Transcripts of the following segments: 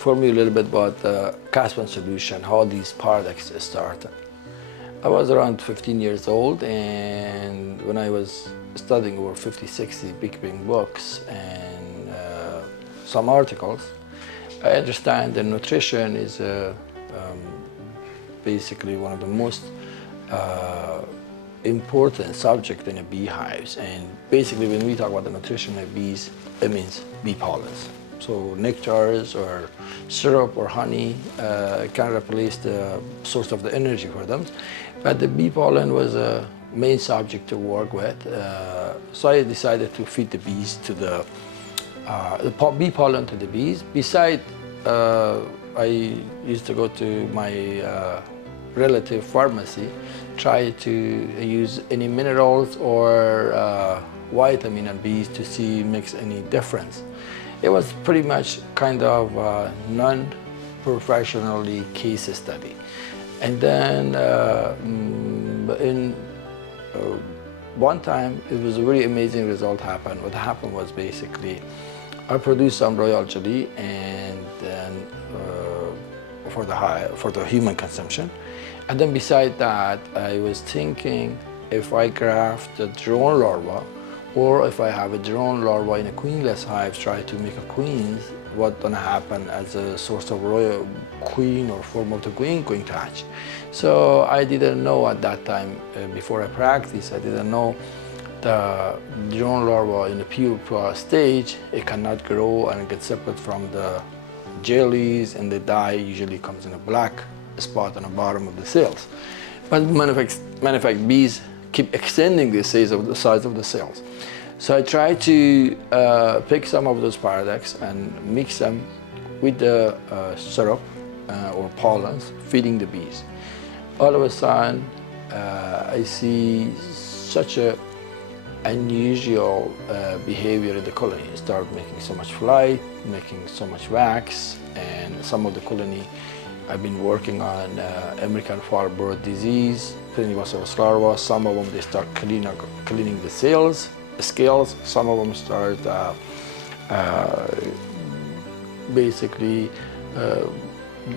inform you a little bit about the Caspian solution, how these products started. I was around 15 years old, and when I was studying over 50, 60 big books and some articles, I understand that nutrition is basically one of the most important subject in a beehives. And basically when we talk about the nutrition of bees, it means bee pollens. So nectars or syrup or honey can replace the source of the energy for them. But the bee pollen was a main subject to work with. So I decided to feed the bees to the bee pollen to the bees. Besides, I used to go to my relative pharmacy, try to use any minerals or vitamin and bees to see makes any difference. It was pretty much kind of non-professionally case study. And then one time, it was a very amazing result happened. What happened was basically, I produced some royal jelly and then for the human consumption. And then beside that, I was thinking if I graft the drone larva, or if I have a drone larva in a queenless hive, try to make a queen, what's gonna happen as a source of royal queen or form of the queen going to hatch. So I didn't know at that time, before I practiced, I didn't know the drone larva in the pupa stage, it cannot grow and get separate from the jellies, and the dye usually comes in a black spot on the bottom of the cells. But matter of fact, bees keep extending the size of the cells. So I try to pick some of those products and mix them with the syrup or pollens, feeding the bees. All of a sudden, I see such a unusual behavior in the colony. Start making so much flight, making so much wax, and some of the colony I've been working on American foul brood disease, Pteridobacillus larvae. Some of them they start cleaning the scales. Some of them start basically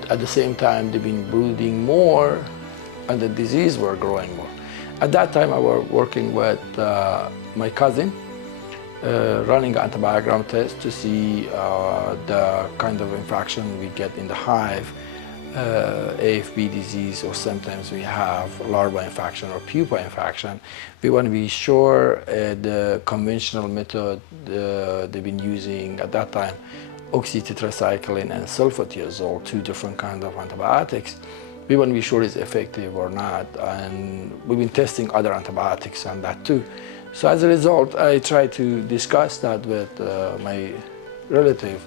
at the same time they've been brooding more, and the disease were growing more. At that time, I was working with my cousin, running an antibiogram test to see the kind of infection we get in the hive, AFB disease, or sometimes we have larva infection or pupa infection. We want to be sure the conventional method they've been using at that time, oxytetracycline and sulfatiazole, two different kinds of antibiotics. We want to be sure it's effective or not, and we've been testing other antibiotics on that too. So as a result, I try to discuss that with my relative.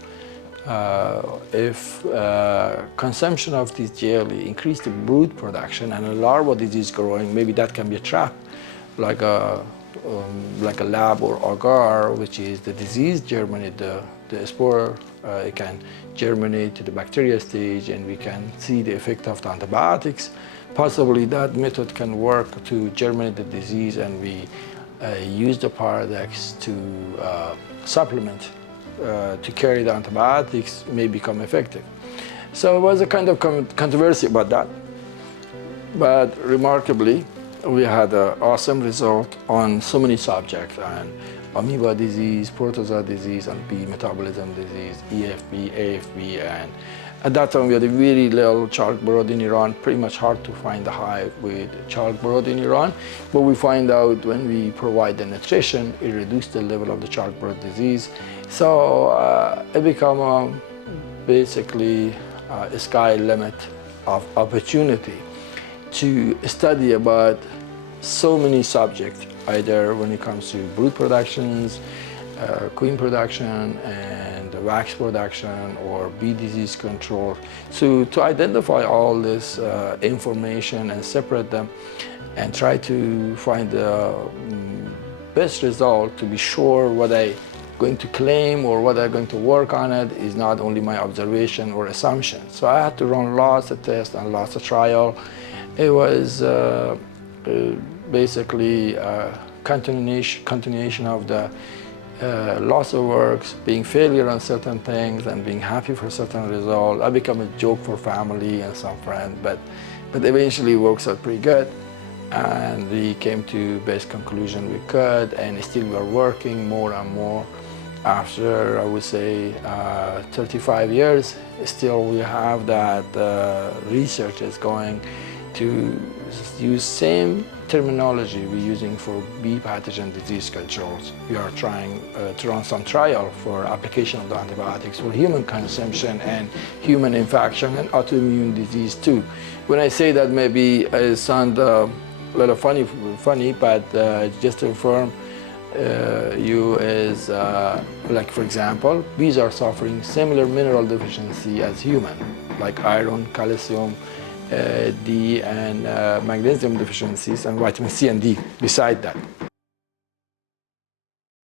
If consumption of this jelly increase the brood production and a larva disease growing, maybe that can be a trap, like a lab or agar, which is the disease germinate the spore. It can germinate to the bacteria stage, and we can see the effect of the antibiotics. Possibly that method can work to germinate the disease, and we use the products to supplement to carry the antibiotics, may become effective. So it was a kind of controversy about that. But remarkably, we had an awesome result on so many subjects, and amoeba disease, protozoa disease, and bee metabolism disease, EFB, AFB, and at that time we had a very little chalk brood in Iran. Pretty much hard to find a hive with chalk brood in Iran, but we find out when we provide the nutrition, it reduced the level of the chalk brood disease. So it became basically a sky limit of opportunity to study about so many subjects, either when it comes to brood productions, queen production, and wax production, or bee disease control. So to identify all this information and separate them and try to find the best result, to be sure what I'm going to claim or what I'm going to work on it is not only my observation or assumption. So I had to run lots of tests and lots of trial. It was basically a continuation of the loss of works, being failure on certain things and being happy for certain result. I become a joke for family and some friends, but eventually it works out pretty good. And we came to best conclusion we could, and still we are working more and more. After, I would say, 35 years, still we have that research is going to use same terminology we're using for bee pathogen disease controls. We are trying to run some trial for application of the antibiotics for human consumption and human infection and autoimmune disease too. When I say that, maybe it sounds a little funny, but just to inform you is, like for example, bees are suffering similar mineral deficiency as human, like iron, calcium, D, and magnesium deficiencies, and vitamin C and D beside that.